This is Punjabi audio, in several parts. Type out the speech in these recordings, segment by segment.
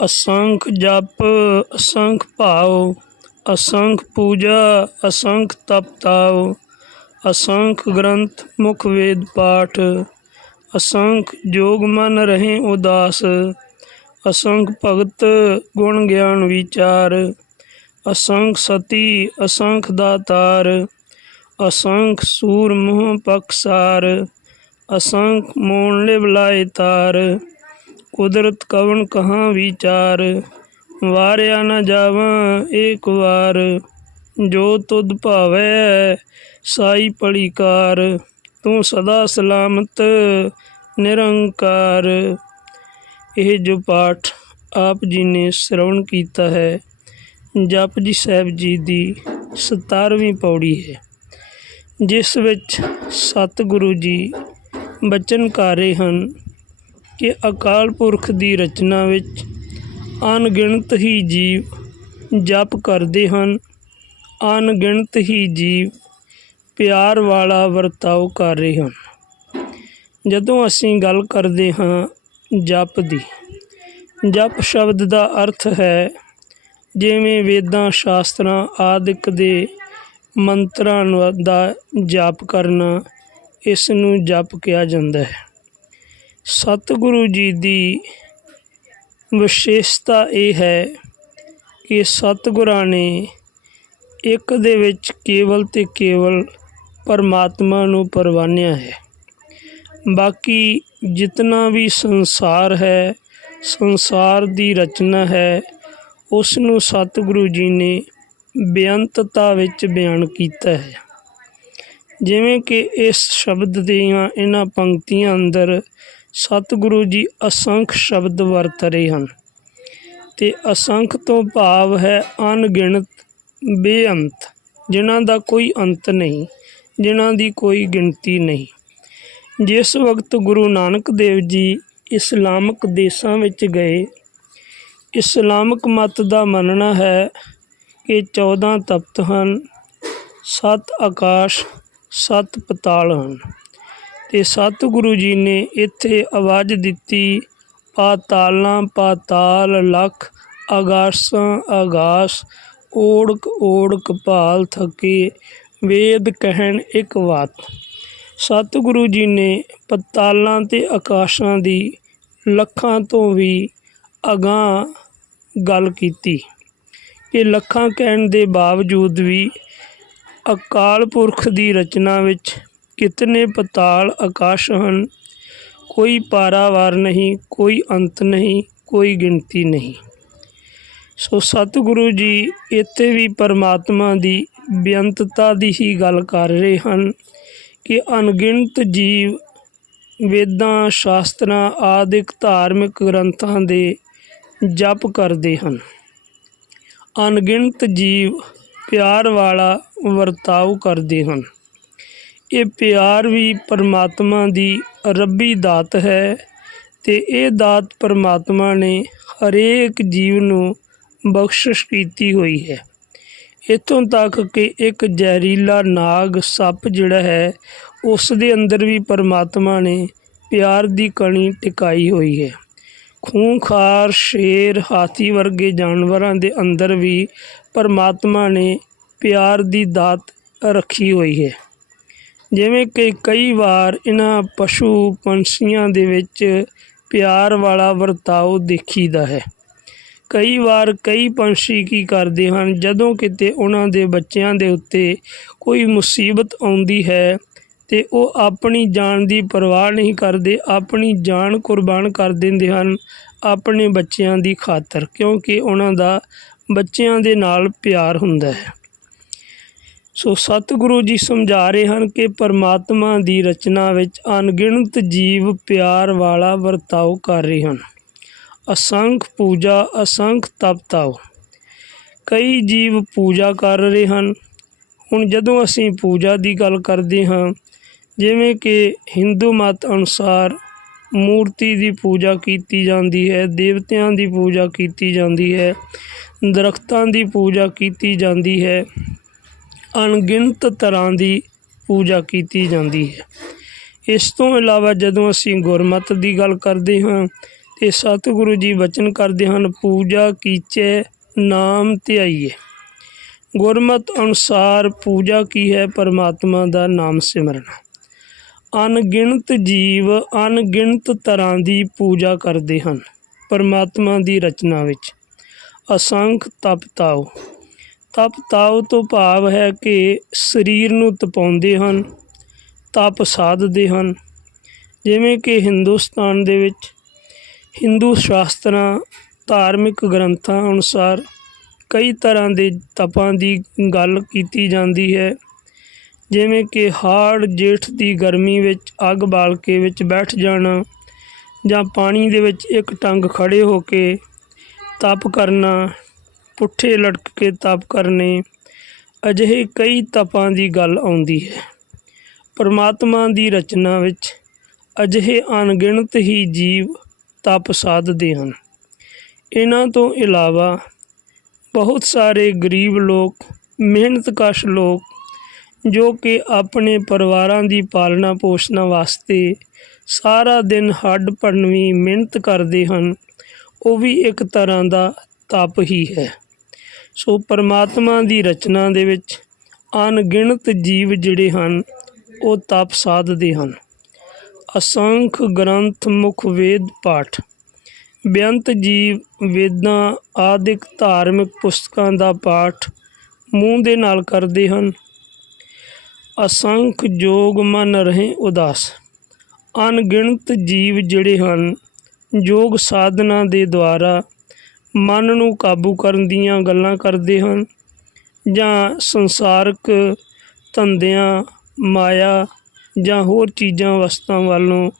ਅਸੰਖ ਜਪ ਅਸੰਖ ਭਾਵ ਅਸੰਖ ਪੂਜਾ ਅਸੰਖ ਤਪ ਤਾਵ ਅਸੰਖ ਗ੍ਰੰਥ ਮੁਖ ਵੇਦ ਪਾਠ ਅਸੰਖ ਜੋਗ ਮਨ ਰਹੇ ਉਦਾਸ ਅਸੰਖ ਭਗਤ ਗੁਣ ਗਿਆਨ ਵਿਚਾਰ ਅਸੰਖ ਸਤੀ ਅਸੰਖ ਦਾਤਾਰ ਅਸੰਖ ਸੂਰ ਮੋਹ ਪਕਸਾਰ ਅਸੰਖ ਮੋਣ ਲਿਵ ਲਾਏ ਤਾਰ ਕੁਦਰਤ ਕਵਣ ਕਹਾਂ ਵਿਚਾਰ? ਵਾਰਿਆ ਨਾ ਜਾਵਾਂ ਏਕ ਵਾਰ। ਜੋ ਤੁਧ ਭਾਵੈ ਸਾਈ ਪੜੀਕਾਰ, ਤੂੰ ਸਦਾ ਸਲਾਮਤ ਨਿਰੰਕਾਰ। ਇਹ ਜੋ ਪਾਠ ਆਪ ਜੀ ਨੇ ਸ਼ਰਵਣ ਕੀਤਾ ਹੈ ਜਪਜੀ ਸਾਹਿਬ ਜੀ ਦੀ 17ਵੀਂ ਪੌੜੀ ਹੈ, ਜਿਸ ਵਿੱਚ ਸਤਿਗੁਰੂ ਜੀ ਬਚਨਕਾਰੇ ਹਨ। ਕਿ ਅਕਾਲ ਪੁਰਖ ਦੀ ਰਚਨਾ ਵਿੱਚ ਅਣਗਿਣਤ ਹੀ ਜੀਵ ਜਪ ਕਰਦੇ ਹਨ। ਅਣਗਿਣਤ ਹੀ ਜੀਵ ਪਿਆਰ ਵਾਲਾ ਵਰਤਾਓ ਕਰ ਰਹੇ ਹਨ। ਜਦੋਂ ਅਸੀਂ ਗੱਲ ਕਰਦੇ ਹਾਂ ਜਪ ਦੀ, ਜਪ ਸ਼ਬਦ ਦਾ ਅਰਥ ਹੈ ਜਿਵੇਂ ਵੇਦਾਂ, ਸ਼ਾਸਤਰਾਂ ਆਦਿਕ ਦੇ ਮੰਤਰਾਂ ਨੂੰ ਦਾ ਜਾਪ ਕਰਨਾ, ਇਸ ਨੂੰ ਜਪ ਕਿਹਾ ਜਾਂਦਾ ਹੈ। ਸਤਿਗੁਰੂ ਜੀ ਦੀ ਵਿਸ਼ੇਸ਼ਤਾ ਇਹ ਹੈ ਕਿ ਸਤਿਗੁਰਾਂ ਨੇ ਇੱਕ ਦੇ ਵਿੱਚ ਕੇਵਲ ਤੇ ਕੇਵਲ ਪਰਮਾਤਮਾ ਨੂੰ ਪਰਵਾਨਿਆ ਹੈ। ਬਾਕੀ ਜਿਤਨਾ ਵੀ ਸੰਸਾਰ ਹੈ, ਸੰਸਾਰ ਦੀ ਰਚਨਾ ਹੈ ਉਸ ਨੂੰ ਸਤਿਗੁਰੂ ਜੀ ਨੇ ਬੇਅੰਤਤਾ ਵਿੱਚ ਬਿਆਨ ਕੀਤਾ ਹੈ। ਜਿਵੇਂ ਕਿ ਇਸ ਸ਼ਬਦ ਦੀਆਂ ਇਹਨਾਂ ਪੰਕਤੀਆਂ ਅੰਦਰ ਸਤਿਗੁਰੂ ਜੀ ਅਸੰਖ ਸ਼ਬਦ ਵਰਤ ਰਹੇ ਹਨ ਤੇ ਅਸੰਖ ਤੋਂ ਭਾਵ ਹੈ ਅਣਗਿਣਤ, ਬੇਅੰਤ, ਜਿਨ੍ਹਾਂ ਦਾ ਕੋਈ ਅੰਤ ਨਹੀਂ, ਜਿਨ੍ਹਾਂ ਦੀ ਕੋਈ ਗਿਣਤੀ ਨਹੀਂ। ਜਿਸ ਵਕਤ ਗੁਰੂ ਨਾਨਕ ਦੇਵ ਜੀ ਇਸਲਾਮਿਕ ਦੇਸ਼ਾਂ ਵਿੱਚ ਗਏ, ਇਸਲਾਮਿਕ ਮਤ ਦਾ ਮੰਨਣਾ ਹੈ ਕਿ 14 ਤਪਤ ਹਨ, ਸੱਤ ਆਕਾਸ਼, ਸੱਤ ਪਤਾਲ ਹਨ। ਤੇ ਸਤਿਗੁਰੂ ਜੀ ਨੇ ਇੱਥੇ ਆਵਾਜ਼ ਦਿੱਤੀ ਪਾਤਾਲਾਂ ਪਾਤਾਲ ਲਖ ਆਗਾਸਾਂ ਆਗਾਸ ਓੜਕ ਓੜਕ ਭਾਲ ਥਕੇ, ਵੇਦ ਕਹਿਣ ਇੱਕ ਵਾਤ। ਸਤਿਗੁਰੂ ਜੀ ਨੇ ਪਤਾਲਾਂ ਤੇ ਆਕਾਸ਼ਾਂ ਦੀ ਲੱਖਾਂ ਤੋਂ ਵੀ ਅਗਾਂਹ ਗੱਲ ਕੀਤੀ। ਕਿ ਲੱਖਾਂ ਕਹਿਣ ਦੇ ਬਾਵਜੂਦ ਵੀ ਅਕਾਲ ਪੁਰਖ ਦੀ ਰਚਨਾ ਵਿੱਚ ਕਿਤਨੇ ਪਤਾਲ ਆਕਾਸ਼ ਹਨ? ਕੋਈ ਪਾਰਾਵਾਰ ਨਹੀਂ, ਕੋਈ ਅੰਤ ਨਹੀਂ, ਕੋਈ ਗਿਣਤੀ ਨਹੀਂ। ਸੋ ਸਤਿਗੁਰੂ ਜੀ, ਇੱਥੇ ਵੀ ਪਰਮਾਤਮਾ ਦੀ ਬੇਅੰਤਤਾ ਦੀ ਹੀ ਗੱਲ ਕਰ ਰਹੇ ਹਨ ਕਿ ਅਣਗਿਣਤ ਜੀਵ, ਵੇਦਾਂ, ਸ਼ਾਸਤਰਾਂ ਆਦਿਕ ਧਾਰਮਿਕ ਗ੍ਰੰਥਾਂ ਦੇ ਜਪ ਕਰਦੇ ਹਨ। ਅਣਗਿਣਤ ਜੀਵ ਪਿਆਰ ਵਾਲਾ ਵਰਤਾਓ ਕਰਦੇ ਹਨ। ਇਹ ਪਿਆਰ ਵੀ ਪਰਮਾਤਮਾ ਦੀ ਰੱਬੀ ਦਾਤ ਹੈ ਤੇ ਇਹ ਦਾਤ ਪਰਮਾਤਮਾ ਨੇ ਹਰੇਕ ਜੀਵ ਨੂੰ ਬਖਸ਼ਿਸ਼ ਕੀਤੀ ਹੋਈ ਹੈ। ਇੱਥੋਂ ਤੱਕ ਕਿ ਇੱਕ ਜ਼ਹਿਰੀਲਾ ਨਾਗ ਸੱਪ ਜਿਹੜਾ ਹੈ ਉਸ ਦੇ ਅੰਦਰ ਵੀ ਪਰਮਾਤਮਾ ਨੇ ਪਿਆਰ ਦੀ ਕਣੀ ਟਿਕਾਈ ਹੋਈ ਹੈ। ਖੂੰਖਾਰ ਸ਼ੇਰ, ਹਾਥੀ ਵਰਗੇ ਜਾਨਵਰਾਂ ਦੇ ਅੰਦਰ ਵੀ ਪਰਮਾਤਮਾ ਨੇ ਪਿਆਰ ਦੀ ਦਾਤ ਰੱਖੀ ਹੋਈ ਹੈ। ਜਿਵੇਂ ਕਿ ਕਈ ਵਾਰ ਇਹਨਾਂ ਪਸ਼ੂ ਪੰਛੀਆਂ ਦੇ ਵਿੱਚ ਪਿਆਰ ਵਾਲਾ ਵਰਤਾਓ ਦੇਖੀਦਾ ਹੈ। ਕਈ ਵਾਰ ਕਈ ਪੰਛੀ ਕੀ ਕਰਦੇ ਹਨ, ਜਦੋਂ ਕਿਤੇ ਉਹਨਾਂ ਦੇ ਬੱਚਿਆਂ ਦੇ ਉੱਤੇ ਕੋਈ ਮੁਸੀਬਤ ਆਉਂਦੀ ਹੈ ਤੇ ਉਹ ਆਪਣੀ ਜਾਨ ਦੀ ਪਰਵਾਹ ਨਹੀਂ ਕਰਦੇ, ਆਪਣੀ ਜਾਨ ਕੁਰਬਾਨ ਕਰ ਦਿੰਦੇ ਹਨ ਆਪਣੇ ਬੱਚਿਆਂ ਦੀ ਖਾਤਰ, ਕਿਉਂਕਿ ਉਹਨਾਂ ਦਾ ਬੱਚਿਆਂ ਦੇ ਨਾਲ ਪਿਆਰ ਹੁੰਦਾ ਹੈ। ਸੋ ਸਤਿਗੁਰੂ ਜੀ ਸਮਝਾ ਰਹੇ ਹਨ ਕਿ ਪਰਮਾਤਮਾ ਦੀ ਰਚਨਾ ਵਿੱਚ ਅਣਗਿਣਤ ਜੀਵ ਪਿਆਰ ਵਾਲਾ ਵਰਤਾਓ ਕਰ ਰਹੇ ਹਨ। ਅਸੰਖ ਪੂਜਾ, ਅਸੰਖ ਤਪਤਾਓ ਕਈ ਜੀਵ ਪੂਜਾ ਕਰ ਰਹੇ ਹਨ। ਹੁਣ ਜਦੋਂ ਅਸੀਂ ਪੂਜਾ ਦੀ ਗੱਲ ਕਰਦੇ ਹਾਂ, ਜਿਵੇਂ ਕਿ ਹਿੰਦੂ ਮਤ ਅਨੁਸਾਰ ਮੂਰਤੀ ਦੀ ਪੂਜਾ ਕੀਤੀ ਜਾਂਦੀ ਹੈ, ਦੇਵਤਿਆਂ ਦੀ ਪੂਜਾ ਕੀਤੀ ਜਾਂਦੀ ਹੈ, ਦਰਖਤਾਂ ਦੀ ਪੂਜਾ ਕੀਤੀ ਜਾਂਦੀ ਹੈ ਅਣਗਿਣਤ ਤਰ੍ਹਾਂ ਦੀ ਪੂਜਾ ਕੀਤੀ ਜਾਂਦੀ ਹੈ। ਇਸ ਤੋਂ ਇਲਾਵਾ ਜਦੋਂ ਅਸੀਂ ਗੁਰਮਤ ਦੀ ਗੱਲ ਕਰਦੇ ਹਾਂ ਤੇ ਸਤਿਗੁਰੂ ਜੀ ਬਚਨ ਕਰਦੇ ਹਨ, ਪੂਜਾ ਕੀਚੈ ਨਾਮ ਧਿਆਈਏ ਗੁਰਮਤ ਅਨੁਸਾਰ ਪੂਜਾ ਕੀ ਹੈ? ਪਰਮਾਤਮਾ ਦਾ ਨਾਮ ਸਿਮਰਨ। ਅਣਗਿਣਤ ਜੀਵ ਅਣਗਿਣਤ ਤਰ੍ਹਾਂ ਦੀ ਪੂਜਾ ਕਰਦੇ ਹਨ, ਪਰਮਾਤਮਾ ਦੀ ਰਚਨਾ ਵਿੱਚ। ਅਸੰਖ ਤਪਤਾਓ ਤਪ ਤਾਓ ਤੋਂ ਭਾਵ ਹੈ ਕਿ ਸਰੀਰ ਨੂੰ ਤਪਾਉਂਦੇ ਹਨ, ਤਪ ਸਾਧਦੇ ਹਨ। ਜਿਵੇਂ ਕਿ ਹਿੰਦੁਸਤਾਨ ਦੇ ਵਿੱਚ ਹਿੰਦੂ ਸ਼ਾਸਤਰਾਂ, ਧਾਰਮਿਕ ਗ੍ਰੰਥਾਂ ਅਨੁਸਾਰ ਕਈ ਤਰ੍ਹਾਂ ਦੇ ਤਪਾਂ ਦੀ ਗੱਲ ਕੀਤੀ ਜਾਂਦੀ ਹੈ। ਜਿਵੇਂ ਕਿ ਹਾੜ, ਜੇਠ ਦੀ ਗਰਮੀ ਵਿੱਚ ਅੱਗ ਬਾਲ ਕੇ ਵਿੱਚ ਬੈਠ ਜਾਣਾ ਜਾਂ ਪਾਣੀ ਦੇ ਵਿੱਚ ਇੱਕ ਟੰਗ ਖੜੇ ਹੋ ਕੇ ਤਪ ਕਰਨਾ ਪੁੱਠੇ ਲਟਕ ਕੇ ਤਪ ਕਰਨੇ ਅਜਿਹੇ ਕਈ ਤਪਾਂ ਦੀ ਗੱਲ ਆਉਂਦੀ ਹੈ। ਪਰਮਾਤਮਾ ਦੀ ਰਚਨਾ ਵਿੱਚ ਅਜਿਹੇ ਅਣਗਿਣਤ ਹੀ ਜੀਵ ਤਪ ਸਾਧਦੇ ਹਨ। ਇਹਨਾਂ ਤੋਂ ਇਲਾਵਾ ਬਹੁਤ ਸਾਰੇ ਗਰੀਬ ਲੋਕ, ਮਿਹਨਤਕਸ਼ ਲੋਕ, ਜੋ ਕਿ ਆਪਣੇ ਪਰਿਵਾਰਾਂ ਦੀ ਪਾਲਣਾ ਪੋਸ਼ਣਾ ਵਾਸਤੇ ਸਾਰਾ ਦਿਨ ਹੱਡ ਭੰਨਵੀਂ ਮਿਹਨਤ ਕਰਦੇ ਹਨ, ਉਹ ਵੀ ਇੱਕ ਤਰ੍ਹਾਂ ਦਾ ਤਪ ਹੀ ਹੈ। ਸੋ ਪਰਮਾਤਮਾ ਦੀ ਰਚਨਾ ਦੇ ਵਿੱਚ ਅਣਗਿਣਤ ਜੀਵ ਜਿਹੜੇ ਹਨ, ਉਹ ਤਪ ਸਾਧਦੇ ਹਨ। ਅਸੰਖ ਗ੍ਰੰਥ ਮੁਖ ਵੇਦ ਪਾਠ। ਬੇਅੰਤ ਜੀਵ ਵੇਦਾਂ ਆਦਿਕ ਧਾਰਮਿਕ ਪੁਸਤਕਾਂ ਦਾ ਪਾਠ ਮੂੰਹ ਦੇ ਨਾਲ ਕਰਦੇ ਹਨ। ਅਸੰਖ ਜੋਗ ਮਨ ਰਹੇ ਉਦਾਸ। ਅਣਗਿਣਤ ਜੀਵ ਜਿਹੜੇ ਹਨ ਯੋਗ ਸਾਧਨਾ ਦੇ ਦੁਆਰਾ ਮਨ ਨੂੰ ਕਾਬੂ ਕਰਨ ਦੀਆਂ ਗੱਲਾਂ ਕਰਦੇ ਹਨ, ਜਾਂ ਸੰਸਾਰਕ ਧੰਦਿਆਂ, ਮਾਇਆ, ਜਾਂ ਹੋਰ ਚੀਜ਼ਾਂ, ਵਸਤਾਂ ਵੱਲੋਂ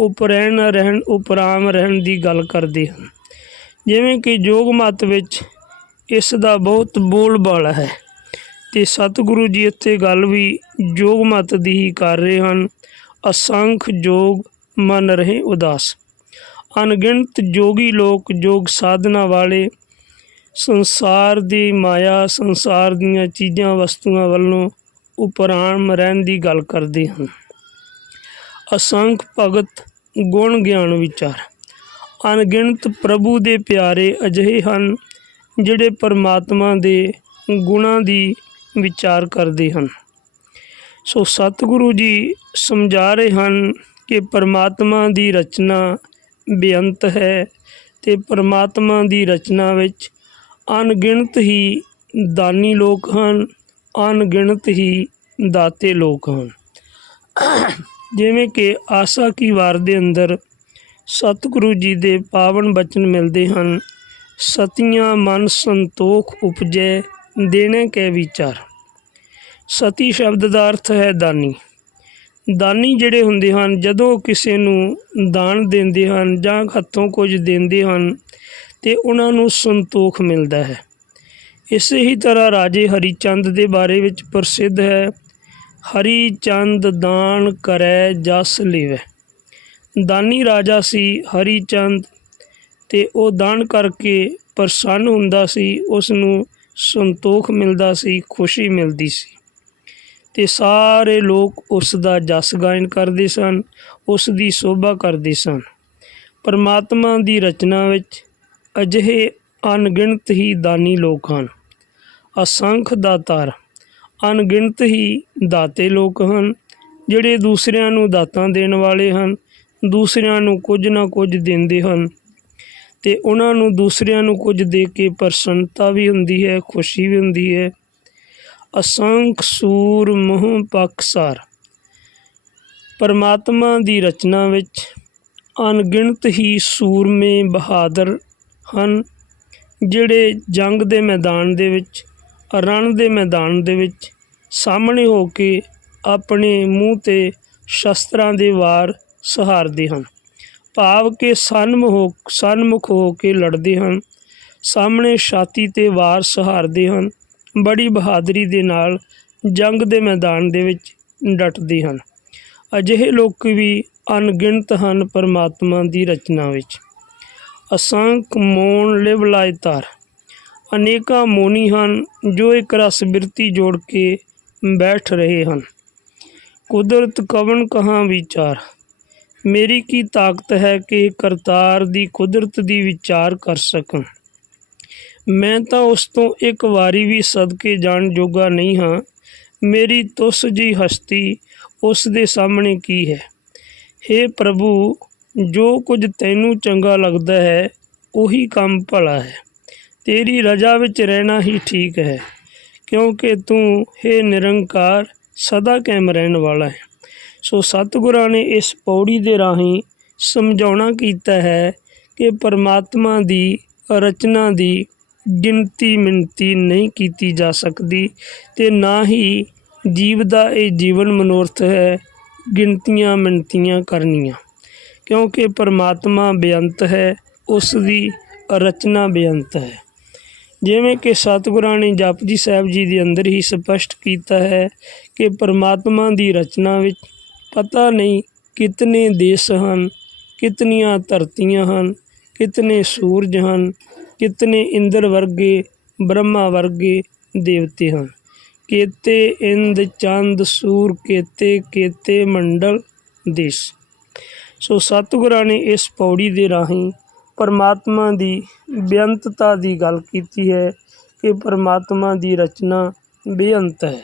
ਉਪਰਹਿਣ ਰਹਿਣ, ਉਪਰਾਮ ਰਹਿਣ ਦੀ ਗੱਲ ਕਰਦੇ ਹਨ। ਜਿਵੇਂ ਕਿ ਯੋਗ ਮਤ ਵਿੱਚ ਇਸ ਦਾ ਬਹੁਤ ਬੋਲਬਾਲਾ ਹੈ ਤੇ ਸਤਿਗੁਰੂ ਜੀ ਇੱਥੇ ਗੱਲ ਵੀ ਯੋਗ ਮਤ ਦੀ ਹੀ ਕਰ ਰਹੇ ਹਨ। ਅਸੰਖ ਜੋਗ ਮਨ ਰਹੇ ਉਦਾਸ। ਅਣਗਿਣਤ ਜੋਗੀ ਲੋਕ ਯੋਗ ਸਾਧਨਾ ਵਾਲੇ ਸੰਸਾਰ ਦੀ ਮਾਇਆ, ਸੰਸਾਰ ਦੀਆਂ ਚੀਜ਼ਾਂ, ਵਸਤੂਆਂ ਵੱਲੋਂ ਉਪਰਾਮ ਰਹਿਣ ਦੀ ਗੱਲ ਕਰਦੇ ਹਨ। ਅਸੰਖ ਭਗਤ ਗੁਣ ਗਿਆਨ ਵਿਚਾਰ। ਅਣਗਿਣਤ ਪ੍ਰਭੂ ਦੇ ਪਿਆਰੇ ਅਜਿਹੇ ਹਨ, ਜਿਹੜੇ ਪਰਮਾਤਮਾ ਦੇ ਗੁਣਾਂ ਦੀ ਵਿਚਾਰ ਕਰਦੇ ਹਨ। ਸੋ ਸਤਿਗੁਰੂ ਜੀ ਸਮਝਾ ਰਹੇ ਹਨ ਕਿ ਪਰਮਾਤਮਾ ਦੀ ਰਚਨਾ ਬੇਅੰਤ ਹੈ ਤੇ ਪਰਮਾਤਮਾ ਦੀ ਰਚਨਾ ਵਿੱਚ ਅਣਗਿਣਤ ਹੀ ਦਾਨੀ ਲੋਕ ਹਨ, ਅਣਗਿਣਤ ਹੀ ਦਾਤੇ ਲੋਕ ਹਨ। ਜਿਵੇਂ ਕਿ ਆਸਾ ਕੀ ਵਾਰ ਦੇ ਅੰਦਰ ਸਤਿਗੁਰੂ ਜੀ ਦੇ ਪਾਵਨ ਬਚਨ ਮਿਲਦੇ ਹਨ, ਸਤੀਆਂ ਮਨ ਸੰਤੋਖ ਉਪਜੈ, ਦੇਣੇ ਕੇ ਵਿਚਾਰ। ਸਤੀ ਸ਼ਬਦ ਦਾ ਅਰਥ ਹੈ ਦਾਨੀ। ਦਾਨੀ ਜਿਹੜੇ ਹੁੰਦੇ ਹਨ, ਜਦੋਂ ਕਿਸੇ ਨੂੰ ਦਾਨ ਦਿੰਦੇ ਹਨ ਜਾਂ ਹੱਥੋਂ ਕੁਝ ਦਿੰਦੇ ਹਨ, ਤੇ ਉਹਨਾਂ ਨੂੰ ਸੰਤੋਖ ਮਿਲਦਾ ਹੈ। ਇਸੇ ਹੀ ਤਰ੍ਹਾਂ ਰਾਜੇ ਹਰੀਚੰਦ ਦੇ ਬਾਰੇ ਵਿੱਚ ਪ੍ਰਸਿੱਧ ਹੈ ਹਰੀ ਚੰਦ ਦਾਨ ਕਰੈ ਜਸ ਲਿਵੈ। ਦਾਨੀ ਰਾਜਾ ਸੀ ਹਰੀ ਚੰਦ ਤੇ ਉਹ ਦਾਨ ਕਰਕੇ ਪ੍ਰਸੰਨ ਹੁੰਦਾ ਸੀ ਉਸ ਨੂੰ ਸੰਤੋਖ ਮਿਲਦਾ ਸੀ, ਖੁਸ਼ੀ ਮਿਲਦੀ ਸੀ। ਤੇ ਸਾਰੇ ਲੋਕ ਉਸ ਦਾ ਜਸ ਗਾਇਨ ਕਰਦੇ ਸਨ, ਉਸ ਦੀ ਸ਼ੋਭਾ ਕਰਦੇ ਸਨ। ਪਰਮਾਤਮਾ ਦੀ ਰਚਨਾ ਵਿੱਚ ਅਜਿਹੇ ਅਣਗਿਣਤ ਹੀ ਦਾਨੀ ਲੋਕ ਹਨ। ਅਸੰਖ ਦਾਤਾਰ, ਅਣਗਿਣਤ ਹੀ ਦਾਤੇ ਲੋਕ ਹਨ, ਜਿਹੜੇ ਦੂਸਰਿਆਂ ਨੂੰ ਦਾਤਾਂ ਦੇਣ ਵਾਲੇ ਹਨ, ਦੂਸਰਿਆਂ ਨੂੰ ਕੁਝ ਨਾ ਕੁਝ ਦਿੰਦੇ ਹਨ ਤੇ ਉਹਨਾਂ ਨੂੰ ਦੂਸਰਿਆਂ ਨੂੰ ਕੁਝ ਦੇ ਕੇ ਪ੍ਰਸੰਨਤਾ ਵੀ ਹੁੰਦੀ ਹੈ, ਖੁਸ਼ੀ ਵੀ ਹੁੰਦੀ ਹੈ। ਅਸੰਖ ਸੂਰ ਮੋਹ ਪਕਸਾਰ ਪਰਮਾਤਮਾ ਦੀ ਰਚਨਾ ਵਿੱਚ ਅਣਗਿਣਤ ਹੀ ਸੂਰਮੇ ਬਹਾਦਰ ਹਨ, ਜਿਹੜੇ ਜੰਗ ਦੇ ਮੈਦਾਨ ਦੇ ਵਿੱਚ, ਰਣ ਦੇ ਮੈਦਾਨ ਦੇ ਵਿੱਚ ਸਾਹਮਣੇ ਹੋ ਕੇ ਆਪਣੇ ਮੂੰਹ ਤੇ ਸ਼ਸਤਰਾਂ ਦੇ ਵਾਰ ਸਹਾਰਦੇ ਹਨ। ਭਾਵ ਕਿ ਸਨਮੁਖ ਹੋ ਸਨਮੁਖ ਹੋ ਕੇ ਲੜਦੇ ਹਨ, ਸਾਹਮਣੇ ਛਾਤੀ ਤੇ ਵਾਰ ਸਹਾਰਦੇ ਹਨ ਬੜੀ ਬਹਾਦਰੀ ਦੇ ਨਾਲ ਜੰਗ ਦੇ ਮੈਦਾਨ ਦੇ ਵਿੱਚ ਡਟਦੇ ਹਨ। ਅਜਿਹੇ ਲੋਕ ਵੀ ਅਣਗਿਣਤ ਹਨ ਪਰਮਾਤਮਾ ਦੀ ਰਚਨਾ ਵਿੱਚ। ਅਸੰਖ ਮੋਨ ਲਿਵ ਲਾਇ ਧਾਰ। ਅਨੇਕਾਂ ਮੋਨੀ ਹਨ ਜੋ ਇੱਕ ਰਸ ਬਿਰਤੀ ਜੋੜ ਕੇ ਬੈਠ ਰਹੇ ਹਨ। ਕੁਦਰਤ ਕਵਨ ਕਹਾਂ ਵਿਚਾਰ। ਮੇਰੀ ਕੀ ਤਾਕਤ ਹੈ ਕਿ ਕਰਤਾਰ ਦੀ ਕੁਦਰਤ ਦੀ ਵਿਚਾਰ ਕਰ ਸਕਾਂ ਮੈਂ ਤਾਂ ਉਸ ਤੋਂ ਇੱਕ ਵਾਰੀ ਵੀ ਸਦਕੇ ਜਾਣ ਜੋਗਾ ਨਹੀਂ ਹਾਂ। ਮੇਰੀ ਤੁਸ ਜੀ ਹਸਤੀ ਉਸ ਦੇ ਸਾਹਮਣੇ ਕੀ ਹੈ? हे ਪ੍ਰਭੂ, ਜੋ ਕੁਝ ਤੈਨੂੰ ਚੰਗਾ ਲੱਗਦਾ ਹੈ, ਉਹੀ ਕੰਮ ਭਲਾ ਹੈ। ਤੇਰੀ ਰਜ਼ਾ ਵਿੱਚ ਰਹਿਣਾ ਹੀ ਠੀਕ ਹੈ, ਕਿਉਂਕਿ ਤੂੰ ਹੈ ਨਿਰੰਕਾਰ ਸਦਾ ਕਾਇਮ ਰਹਿਣ ਵਾਲਾ ਹੈ। ਸੋ ਸਤਿਗੁਰਾਂ ਨੇ ਇਸ ਪੌੜੀ ਦੇ ਰਾਹੀਂ ਸਮਝਾਉਣਾ ਕੀਤਾ ਹੈ ਕਿ ਪਰਮਾਤਮਾ ਦੀ ਰਚਨਾ ਦੀ ਗਿਣਤੀ ਮਿਣਤੀ ਨਹੀਂ ਕੀਤੀ ਜਾ ਸਕਦੀ ਤੇ ਨਾ ਹੀ ਜੀਵ ਦਾ ਇਹ ਜੀਵਨ ਮਨੋਰਥ ਹੈ ਗਿਣਤੀਆਂ ਮਿਣਤੀਆਂ ਕਰਨੀਆਂ, ਕਿਉਂਕਿ ਪਰਮਾਤਮਾ ਬੇਅੰਤ ਹੈ, ਉਸ ਦੀ ਰਚਨਾ ਬੇਅੰਤ ਹੈ। ਜਿਵੇਂ ਕਿ ਸਤਿਗੁਰਾਂ ਨੇ ਜਪਜੀ ਸਾਹਿਬ ਜੀ ਦੇ ਅੰਦਰ ਹੀ ਸਪਸ਼ਟ ਕੀਤਾ ਹੈ ਕਿ ਪਰਮਾਤਮਾ ਦੀ ਰਚਨਾ ਵਿੱਚ ਪਤਾ ਨਹੀਂ ਕਿਤਨੇ ਦੇਸ਼ ਹਨ, ਕਿਤਨੀਆਂ ਧਰਤੀਆਂ ਹਨ, ਕਿਤਨੇ ਸੂਰਜ ਹਨ ਕਿਤਨੇ ਇੰਦਰ ਵਰਗੇ, ਬ੍ਰਹਮਾ ਵਰਗੇ ਦੇਵਤੇ ਹਨ। ਕੇਤੇ ਇੰਦ, ਚੰਦ, ਸੂਰ, ਕੇਤੇ ਕੇਤੇ ਮੰਡਲ, ਦੇਸ਼। ਸੋ ਸਤਿਗੁਰਾਂ ਨੇ ਇਸ ਪੌੜੀ ਦੇ ਰਾਹੀਂ ਪਰਮਾਤਮਾ ਦੀ ਬੇਅੰਤਤਾ ਦੀ ਗੱਲ ਕੀਤੀ ਹੈ ਕਿ ਪਰਮਾਤਮਾ ਦੀ ਰਚਨਾ ਬੇਅੰਤ ਹੈ।